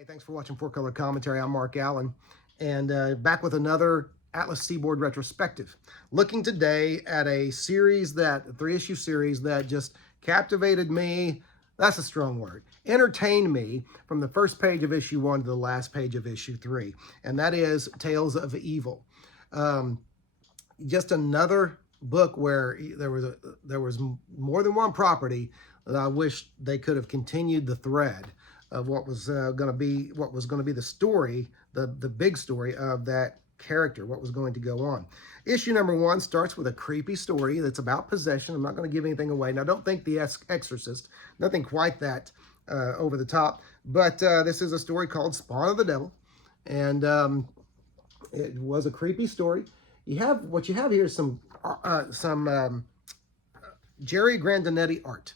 Hey, thanks for watching Four Color Commentary. I'm Mark Allen, and back with another Atlas Seaboard retrospective. Looking today at a three-issue series that just captivated me. That's a strong word. Entertained me from the first page of issue 1 to the last page of issue 3, and that is Tales of Evil. Just another book where there was more than one property that I wish they could have continued the thread of what was going to be the story, the big story of that character, what was going to go on. Issue number 1 starts with a creepy story that's about possession. I'm not going to give anything away. Now, don't think The Exorcist, nothing quite that over the top, but this is a story called Spawn of the Devil, and it was a creepy story. What you have here is some Jerry Grandinetti art.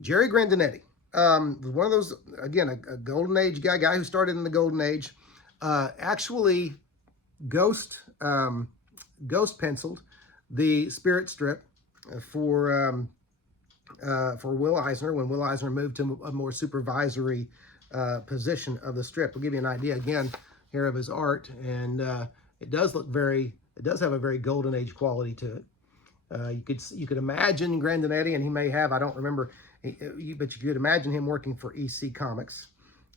Jerry Grandinetti, one of those, again, a golden age guy who started in the golden age, actually ghost penciled the spirit strip for Will Eisner when Will Eisner moved to a more supervisory position of the strip. We'll give you an idea again here of his art, and it does have a very golden age quality to it. You could imagine Grandinetti, and he may have, I don't remember, but you could imagine him working for EC Comics.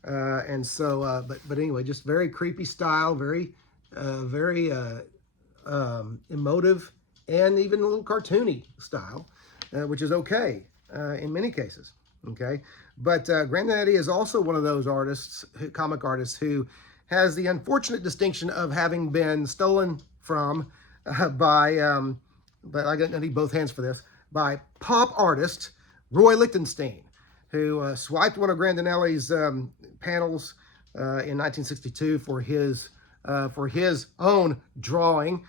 But anyway, just very creepy style, very emotive, and even a little cartoony style, which is okay in many cases. Okay, but Grandinetti is also one of those comic artists, who has the unfortunate distinction of having been stolen from but I need both hands for this, by pop artist Roy Lichtenstein, who swiped one of Grandinelli's panels in 1962 for his own drawing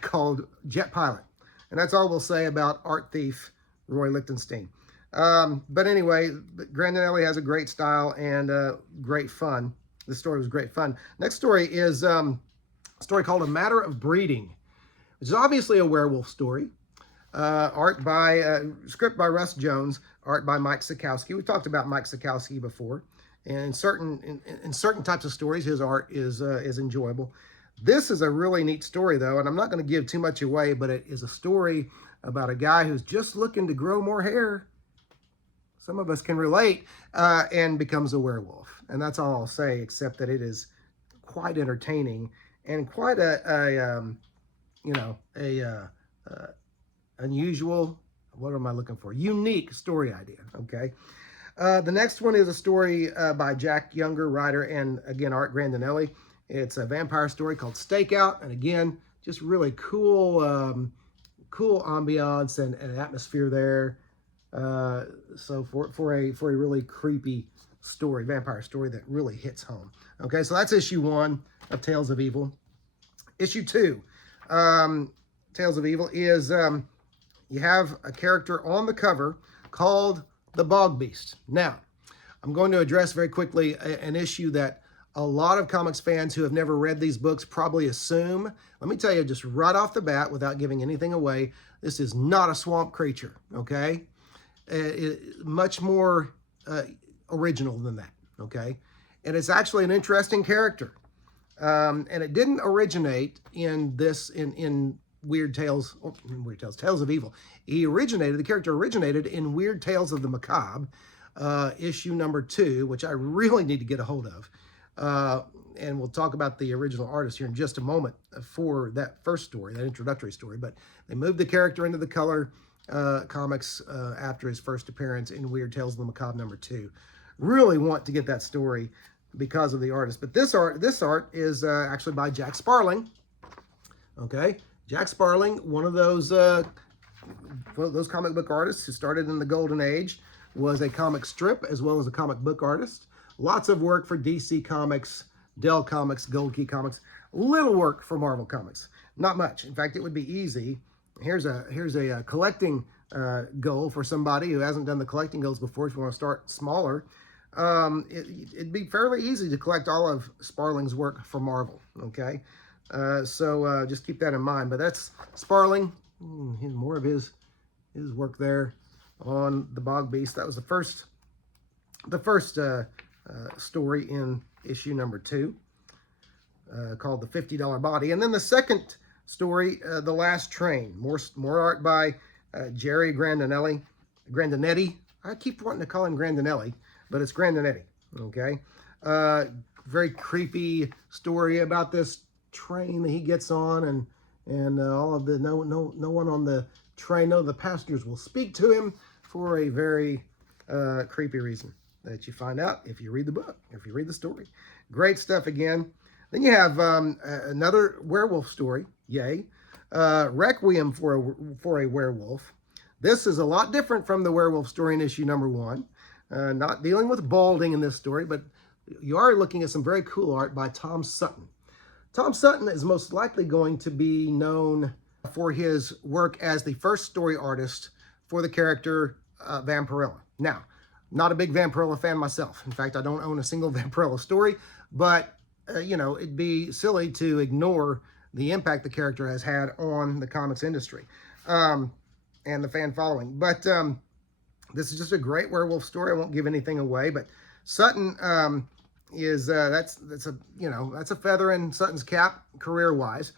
called Jet Pilot. And that's all we'll say about art thief Roy Lichtenstein. But anyway, Grandinelli has a great style and great fun. This story was great fun. Next story is a story called A Matter of Breeding, which is obviously a werewolf story. Script by Russ Jones, art by Mike Sekowsky. We've talked about Mike Sekowsky before, and in certain types of stories, his art is enjoyable. This is a really neat story, though, and I'm not going to give too much away, but it is a story about a guy who's just looking to grow more hair. Some of us can relate, and becomes a werewolf. And that's all I'll say, except that it is quite entertaining and quite unusual, what am I looking for? Unique story idea, okay? The next one is a story by Jack Younger, writer, and again, Art Grandinelli. It's a vampire story called Stakeout, and again, just really cool ambiance and atmosphere there. So for a really creepy story, vampire story that really hits home. Okay, so that's issue 1 of Tales of Evil. Issue 2, Tales of Evil, is you have a character on the cover called the Bog Beast. Now, I'm going to address very quickly an issue that a lot of comics fans who have never read these books probably assume. Let me tell you just right off the bat, without giving anything away, this is not a swamp creature, okay? Much more original than that, okay? And it's actually an interesting character. And it didn't originate in Tales of Evil. The character originated in Weird Tales of the Macabre, issue number 2, which I really need to get a hold of. And we'll talk about the original artist here in just a moment for that first story, that introductory story. But they moved the character into the color comics after his first appearance in Weird Tales of the Macabre number 2. Really want to get that story because of the artist. But this art is actually by Jack Sparling. Okay, Jack Sparling, one of those comic book artists who started in the Golden Age, was a comic strip as well as a comic book artist. Lots of work for DC Comics, Dell Comics, Gold Key Comics. Little work for Marvel Comics. Not much. In fact, it would be easy. Here's a collecting goal for somebody who hasn't done the collecting goals before. If you want to start smaller, it'd be fairly easy to collect all of Sparling's work for Marvel. Okay, so just keep that in mind. But that's Sparling. More of his work there on the Bog Beast. That was the first story in issue number 2 called The $50 Body. And then the second story, The Last Train, more art by Jerry Grandinetti. I keep wanting to call him Grandinelli, but it's Grandinetti, okay? Very creepy story about this train that he gets on, and all of the no one on the train, no, the passengers will speak to him for a very creepy reason that you find out if you read the book, if you read the story. Great stuff again. Then you have another werewolf story, yay, Requiem for a Werewolf. This is a lot different from the werewolf story in issue number 1. Not dealing with balding in this story, but you are looking at some very cool art by Tom Sutton. Tom Sutton is most likely going to be known for his work as the first story artist for the character Vampirella. Now, not a big Vampirella fan myself. In fact, I don't own a single Vampirella story, but you know, it'd be silly to ignore the impact the character has had on the comics industry and the fan following. But this is just a great werewolf story. I won't give anything away, but Sutton is that's a feather in Sutton's cap career-wise,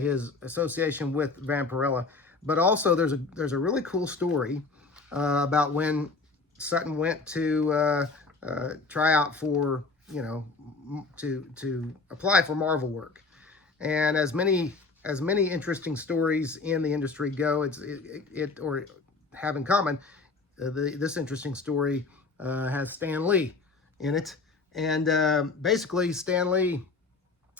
his association with Vampirella. But also there's a really cool story about when Sutton went to try out for, you know, to apply for Marvel work. And as many interesting stories in the industry go, or have in common, this interesting story has Stan Lee in it. And basically Stan Lee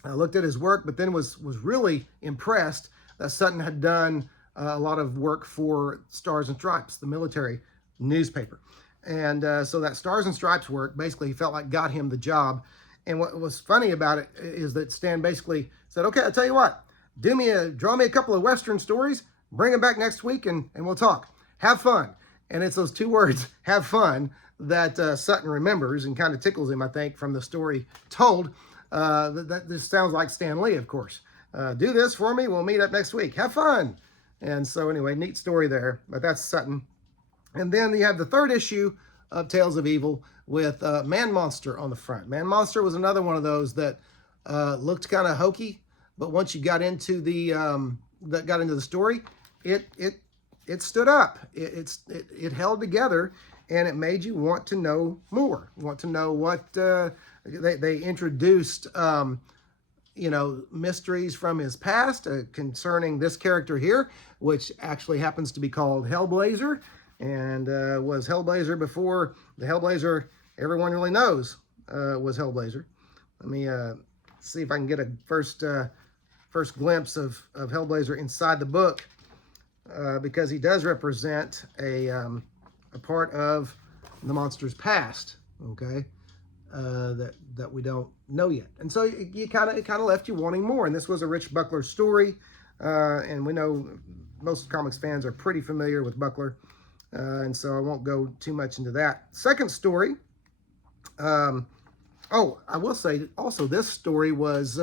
looked at his work, but then was really impressed that Sutton had done a lot of work for Stars and Stripes, the military newspaper. And so that Stars and Stripes work basically he felt like got him the job. And what was funny about it is that Stan basically said, okay, I'll tell you what, draw me a couple of Western stories, bring them back next week and we'll talk. Have fun. And it's those 2 words, have fun, that Sutton remembers and kind of tickles him, I think, from the story told. That this sounds like Stan Lee, of course. Do this for me, we'll meet up next week. Have fun. And so anyway, neat story there, but that's Sutton. And then you have the 3rd issue of Tales of Evil with Man Monster on the front. Man Monster was another one of those that looked kind of hokey, but once you got into the story, it stood up. It held together, and it made you want to know more. Want to know what they introduced. You know, mysteries from his past concerning this character here, which actually happens to be called Hellblazer, and was Hellblazer before the Hellblazer everyone really knows was Hellblazer. Let me see if I can get a first glimpse of Hellblazer inside the book, because he does represent a part of the monster's past, okay, that we don't know yet. And so it kind of left you wanting more. And this was a Rich Buckler story, and we know most comics fans are pretty familiar with Buckler, and so I won't go too much into that. Second story. Oh, I will say also this story was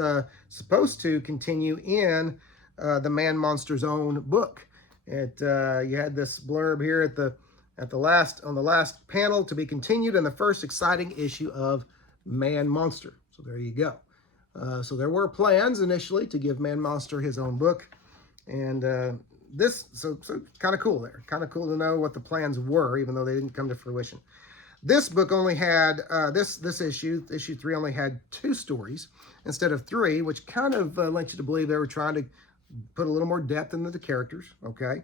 supposed to continue in the Man Monster's own book. You had this blurb here on the last panel, to be continued in the first exciting issue of Man Monster. So there you go. So there were plans initially to give Man Monster his own book, and so kind of cool there. Kind of cool to know what the plans were, even though they didn't come to fruition. This book only had, this issue 3 only had 2 stories instead of 3, which kind of led you to believe they were trying to put a little more depth into the characters, okay?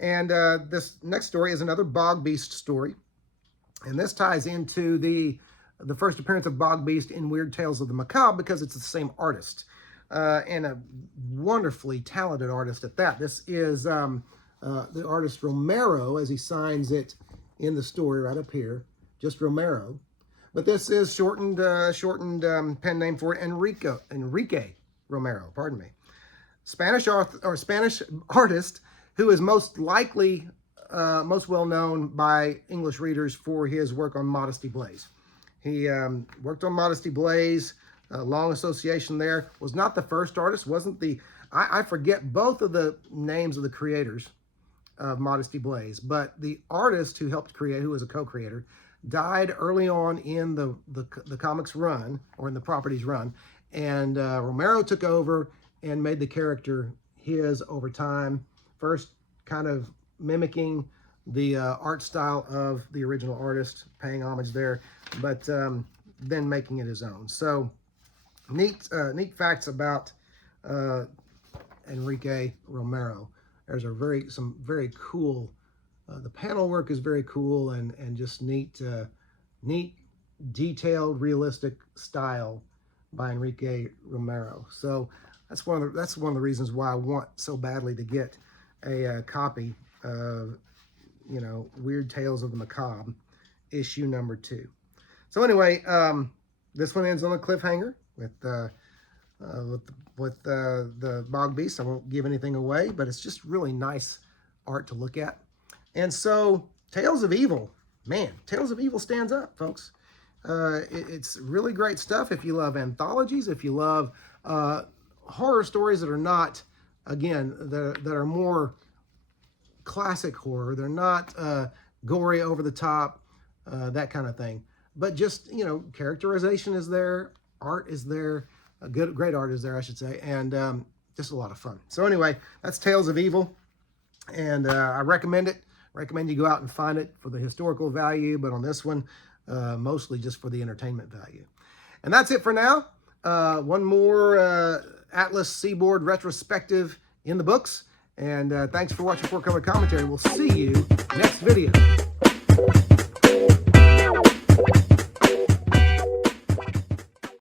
And this next story is another Bog Beast story, and this ties into the first appearance of Bog Beast in Weird Tales of the Macabre, because it's the same artist, and a wonderfully talented artist at that. This is the artist Romero, as he signs it in the story right up here. Just Romero, but this is shortened pen name for Enrique Romero. Pardon me, Spanish artist who is most likely most well known by English readers for his work on Modesty Blaze. He worked on Modesty Blaze, long association there. Was not the first artist. Wasn't the I forget both of the names of the creators of Modesty Blaze, but the artist who helped create, who was a co-creator, died early on in the comics run, or in the property's run, and Romero took over and made the character his over time, first kind of mimicking the art style of the original artist, paying homage there, but then making it his own. So neat facts about Enrique Romero. There's some very cool. The panel work is very cool, and just neat, detailed, realistic style by Enrique Romero. So that's one of the reasons why I want so badly to get a copy of, you know, Weird Tales of the Macabre, issue number 2. So anyway, this one ends on a cliffhanger with the Bog Beast. I won't give anything away, but it's just really nice art to look at. And so, Tales of Evil, man, Tales of Evil stands up, folks. It's really great stuff if you love anthologies, if you love horror stories that are not, again, that are more classic horror. They're not gory, over the top, that kind of thing. But just, you know, characterization is there, art is there, great art is there, I should say, and just a lot of fun. So anyway, that's Tales of Evil, and I recommend it. Recommend you go out and find it for the historical value, but on this one, mostly just for the entertainment value. And that's it for now. One more Atlas Seaboard retrospective in the books. And thanks for watching Four Color Commentary. We'll see you next video.